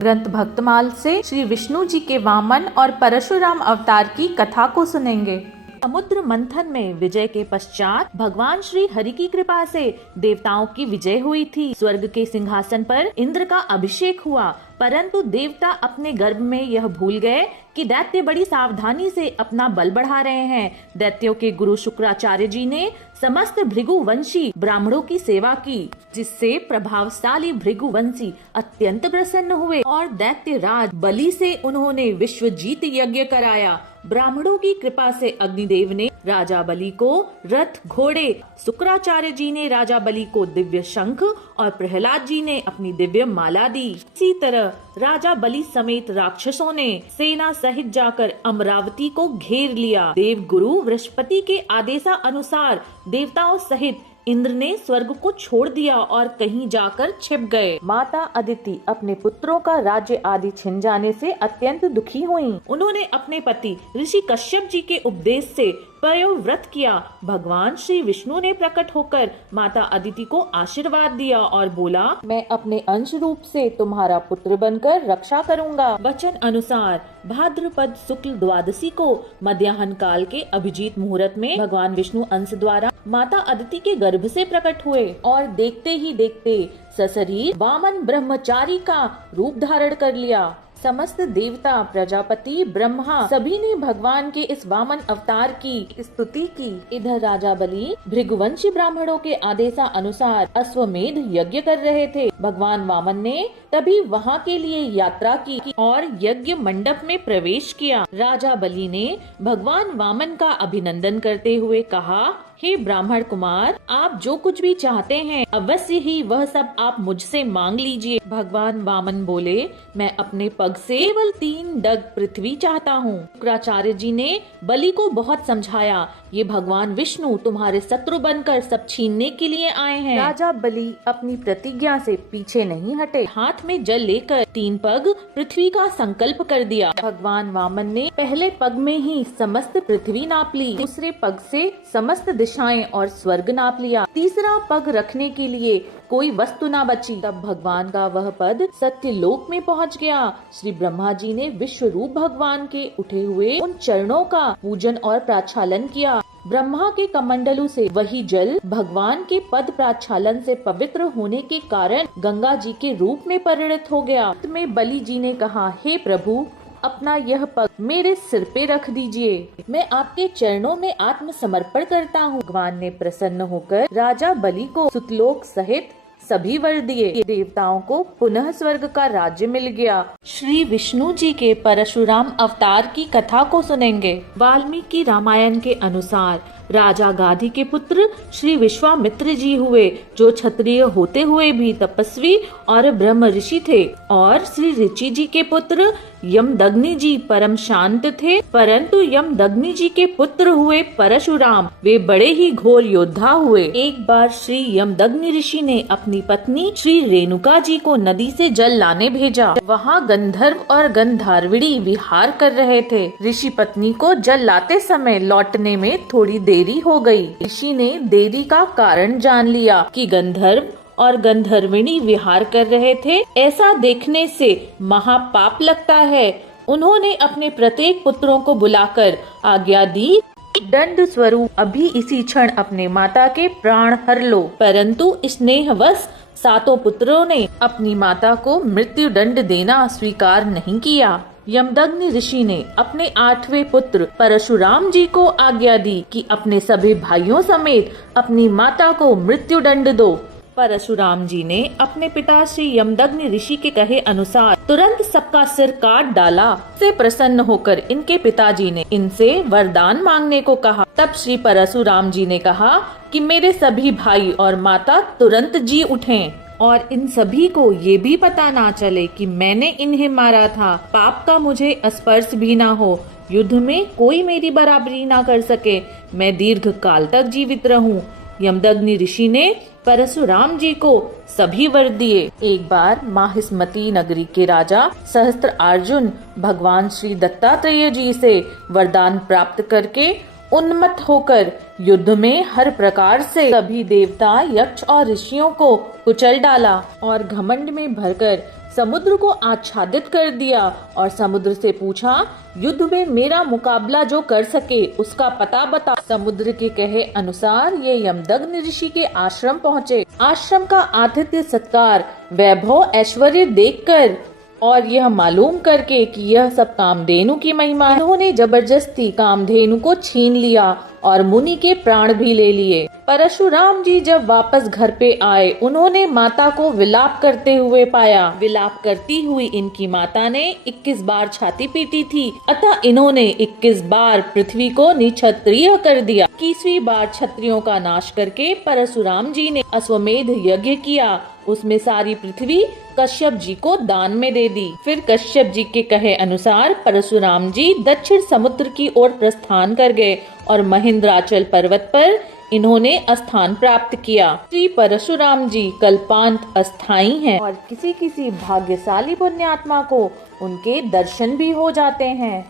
ग्रंथ भक्तमाल से श्री विष्णु जी के वामन और परशुराम अवतार की कथा को सुनेंगे। समुद्र मंथन में विजय के पश्चात भगवान श्री हरि की कृपा से देवताओं की विजय हुई थी। स्वर्ग के सिंहासन पर इंद्र का अभिषेक हुआ, परंतु देवता अपने गर्भ में यह भूल गए कि दैत्य बड़ी सावधानी से अपना बल बढ़ा रहे हैं। दैत्यों के गुरु शुक्राचार्य जी ने समस्त भृगुवंशी ब्राह्मणों की सेवा की, जिससे प्रभावशाली भृगुवंशी अत्यंत प्रसन्न हुए और दैत्य राज बलि से उन्होंने विश्वजीत यज्ञ कराया। ब्राह्मणों की कृपा से अग्निदेव ने राजा बलि को रथ घोड़े, शुक्राचार्य जी ने राजा बलि को दिव्य शंख और प्रहलाद जी ने अपनी दिव्य माला दी। इसी तरह राजा बलि समेत राक्षसों ने सेना सहित जाकर अमरावती को घेर लिया। देव गुरु बृहस्पति के आदेशानुसार देवताओं सहित इंद्र ने स्वर्ग को छोड़ दिया और कहीं जाकर छिप गए। माता अदिति अपने पुत्रों का राज्य आदि छिन जाने से अत्यंत दुखी हुईं। उन्होंने अपने पति ऋषि कश्यप जी के उपदेश से पयोव्रत किया। भगवान श्री विष्णु ने प्रकट होकर माता अदिति को आशीर्वाद दिया और बोला, मैं अपने अंश रूप से तुम्हारा पुत्र बनकर रक्षा करूंगा। वचन अनुसार भाद्रपद शुक्ल द्वादशी को मध्याह्न काल के अभिजीत मुहूर्त में भगवान विष्णु अंश द्वारा माता अदिति के गर्भ से प्रकट हुए और देखते ही देखते सशरीर वामन ब्रह्मचारी का रूप धारण कर लिया। समस्त देवता, प्रजापति, ब्रह्मा सभी ने भगवान के इस वामन अवतार की स्तुति की। इधर राजा बलि भृगुवंशी ब्राह्मणों के आदेशानुसार अश्वमेध यज्ञ कर रहे थे। भगवान वामन ने तभी वहां के लिए यात्रा की और यज्ञ मंडप में प्रवेश किया। राजा बलि ने भगवान वामन का अभिनंदन करते हुए कहा, हे ब्राह्मण कुमार, आप जो कुछ भी चाहते हैं अवश्य ही वह सब आप मुझसे मांग लीजिए। भगवान वामन बोले, मैं अपने पग से केवल 3 डग पृथ्वी चाहता हूँ। शुक्राचार्य जी ने बलि को बहुत समझाया, ये भगवान विष्णु तुम्हारे शत्रु बनकर सब छीनने के लिए आए हैं। राजा बलि अपनी प्रतिज्ञा से पीछे नहीं हटे। हाथ में जल लेकर 3 पग पृथ्वी का संकल्प कर दिया। भगवान वामन ने पहले पग में ही समस्त पृथ्वी नाप ली, दूसरे पग से समस्त दिशाएं और स्वर्ग नाप लिया, तीसरा पग रखने के लिए कोई वस्तु ना बची। तब भगवान का वह पद सत्यलोक में पहुंच गया। श्री ब्रह्मा जी ने विश्व रूप भगवान के उठे हुए उन चरणों का पूजन और प्राक्षालन किया। ब्रह्मा के कमंडलू से वही जल भगवान के पद प्राक्षालन से पवित्र होने के कारण गंगा जी के रूप में परिणत हो गया। अंत में बलि जी ने कहा, हे प्रभु, अपना यह पग मेरे सिर पे रख दीजिए, मैं आपके चरणों में आत्मसमर्पण करता हूँ। भगवान ने प्रसन्न होकर राजा बलि को सुतलोक सहित सभी वर दिए। देवताओं को पुनः स्वर्ग का राज्य मिल गया। श्री विष्णु जी के परशुराम अवतार की कथा को सुनेंगे। वाल्मीकि रामायण के अनुसार राजा गाधी के पुत्र श्री विश्वामित्र जी हुए, जो क्षत्रिय होते हुए भी तपस्वी और ब्रह्म ऋषि थे। और श्री ऋचि जी के पुत्र यमदग्नि जी परम शांत थे, परंतु यमदग्नि जी के पुत्र हुए परशुराम, वे बड़े ही घोर योद्धा हुए। एक बार श्री यमदग्नि ऋषि ने अपनी पत्नी श्री रेणुका जी को नदी से जल लाने भेजा। वहाँ गंधर्व और गंधारविणी विहार कर रहे थे। ऋषि पत्नी को जल लाते समय लौटने में थोड़ी देरी हो गई। ऋषि ने देरी का कारण जान लिया कि गंधर्व और गंधर्विणी विहार कर रहे थे। ऐसा देखने से महापाप लगता है। उन्होंने अपने प्रत्येक पुत्रों को बुलाकर आज्ञा दी, दंड स्वरूप अभी इसी क्षण अपने माता के प्राण हर लो। परंतु स्नेहवश 7 पुत्रों ने अपनी माता को मृत्यु दंड देना स्वीकार नहीं किया। यमदग्नि ऋषि ने अपने 8वें पुत्र परशुराम जी को आज्ञा दी कि अपने सभी भाइयों समेत अपनी माता को मृत्यु दंड दो। परशुराम जी ने अपने पिता श्री यमदग्नि ऋषि के कहे अनुसार तुरंत सबका सिर काट डाला। से प्रसन्न होकर इनके पिताजी ने इनसे वरदान मांगने को कहा। तब श्री परशुराम जी ने कहा कि मेरे सभी भाई और माता तुरंत जी उठें और इन सभी को ये भी पता ना चले कि मैंने इन्हें मारा था। पाप का मुझे स्पर्श भी ना हो, युद्ध में कोई मेरी बराबरी ना कर सके, मैं दीर्घ काल तक जीवित रहूं। यमदग्नि ऋषि ने परशुराम जी को सभी वर दिए। एक बार माहिष्मती नगरी के राजा सहस्त्रार्जुन भगवान श्री दत्तात्रेय जी से वरदान प्राप्त करके उन्मत्त होकर युद्ध में हर प्रकार से सभी देवता, यक्ष और ऋषियों को कुचल डाला और घमंड में भरकर समुद्र को आच्छादित कर दिया और समुद्र से पूछा, युद्ध में मेरा मुकाबला जो कर सके उसका पता बता। समुद्र के कहे अनुसार ये यमदग्नि ऋषि के आश्रम पहुँचे। आश्रम का आतिथ्य सत्कार, वैभव, ऐश्वर्य देखकर और यह मालूम करके कि यह सब कामधेनु की महिमा है, इन्होंने जबरदस्ती कामधेनु को छीन लिया और मुनि के प्राण भी ले लिए। परशुराम जी जब वापस घर पे आए, उन्होंने माता को विलाप करते हुए पाया। विलाप करती हुई इनकी माता ने 21 बार छाती पीटी थी, अतः इन्होंने 21 बार पृथ्वी को निक्षत्रिय कर दिया। 21वीं बार क्षत्रियों का नाश करके परशुराम जी ने अश्वमेध यज्ञ किया। उसमें सारी पृथ्वी कश्यप जी को दान में दे दी। फिर कश्यप जी के कहे अनुसार परशुराम जी दक्षिण समुद्र की ओर प्रस्थान कर गए और महेंद्राचल पर्वत पर इन्होंने स्थान प्राप्त किया। श्री परशुराम जी कल्पांत अस्थायी हैं और किसी किसी भाग्यशाली पुण्यात्मा को उनके दर्शन भी हो जाते हैं।